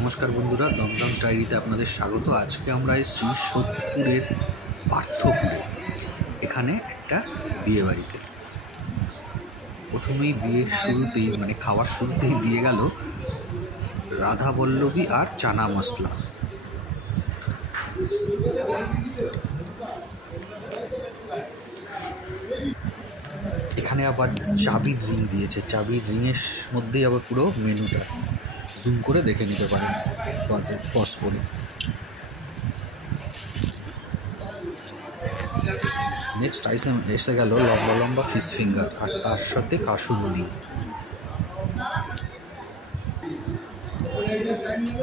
নমস্কার বন্ধুরা, দমদম ডায়েরিতে আপনাদের স্বাগত। আজকে আমরা এসেছি সোদপুরের পার্থপুরে। এখানে একটা বিয়ে বাড়িতে প্রথমেই বিয়ের শুরুতেই খাওয়ার শুরুতেই দিয়ে গেল রাধা বল্লভী আর চানা মশলা। এখানে আবার চাবির রিং দিয়েছে, চাবির রিংয়ের মধ্যেই আবার পুরো মেনুটা জুম করে দেখে নিতে পারেন পজ করে। নেক্সট আইটেম এসে গেল লম্বা লম্বা ফিশ ফিঙ্গার আর তার সাথে কাসুন্দি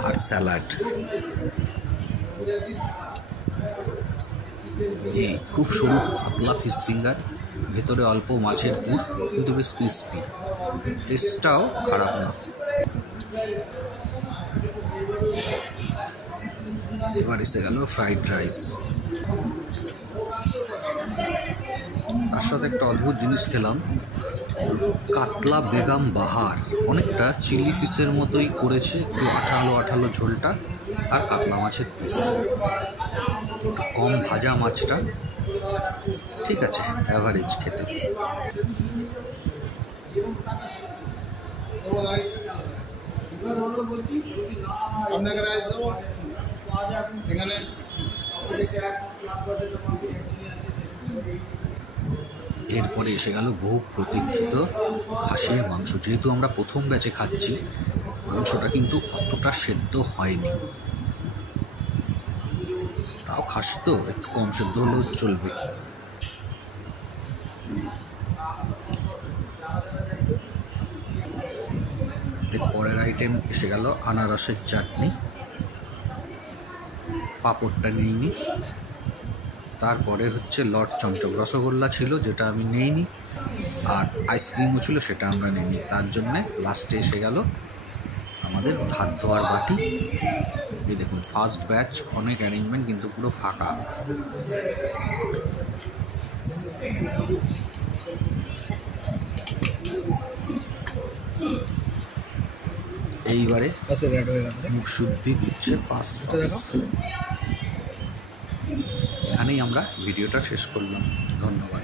আর স্যালাড। এই খুব সরু পাতলা ফিশ ফিঙ্গার, ভেতরে অল্প মাছের পুর, কিন্তু বেশ ক্রিস্পি, টেস্টটাও খারাপ না। এবার এসে গেল ফ্রাইড রাইস, তার সাথে একটা অদ্ভুত জিনিস খেলাম, কাতলা বেগম বাহার। অনেকটা চিলি ফিশের মতোই করেছে, একটু আঠালো আঠালো ঝোলটা, আর কাতলা মাছের পিস, কম ভাজা মাছটা। ঠিক আছে, অ্যাভারেজ খেতে। এরপরে এসে গেল বহু প্রতীক্ষিত হাঁসের মাংস। যেহেতু আমরা প্রথম ব্যাচে খাচ্ছি, মাংসটা কিন্তু অতটা সেদ্ধ হয়নি, তাও খাসি তো একটু কম সেদ্ধ হলেও চলবে। এর পরের আইটেম এসে গেল আনারসের চাটনি, পাঁপড়টা নিইনি। তারপরের হচ্ছে লট চমচম, রসগোল্লা ছিল যেটা আমি নেইনি, আর আইসক্রিমও ছিল সেটা আমরা নিইনি। তার জন্যে লাস্টে এসে গেল আমাদের ভাত ধোয়ার বাটি। এই দেখুন, ফার্স্ট ব্যাচ, অনেক অ্যারেঞ্জমেন্ট, কিন্তু পুরো ফাঁকা। এইবারে মুখ শুদ্ধি দিচ্ছে পাস। এখানেই আমরা ভিডিওটা শেষ করলাম। ধন্যবাদ।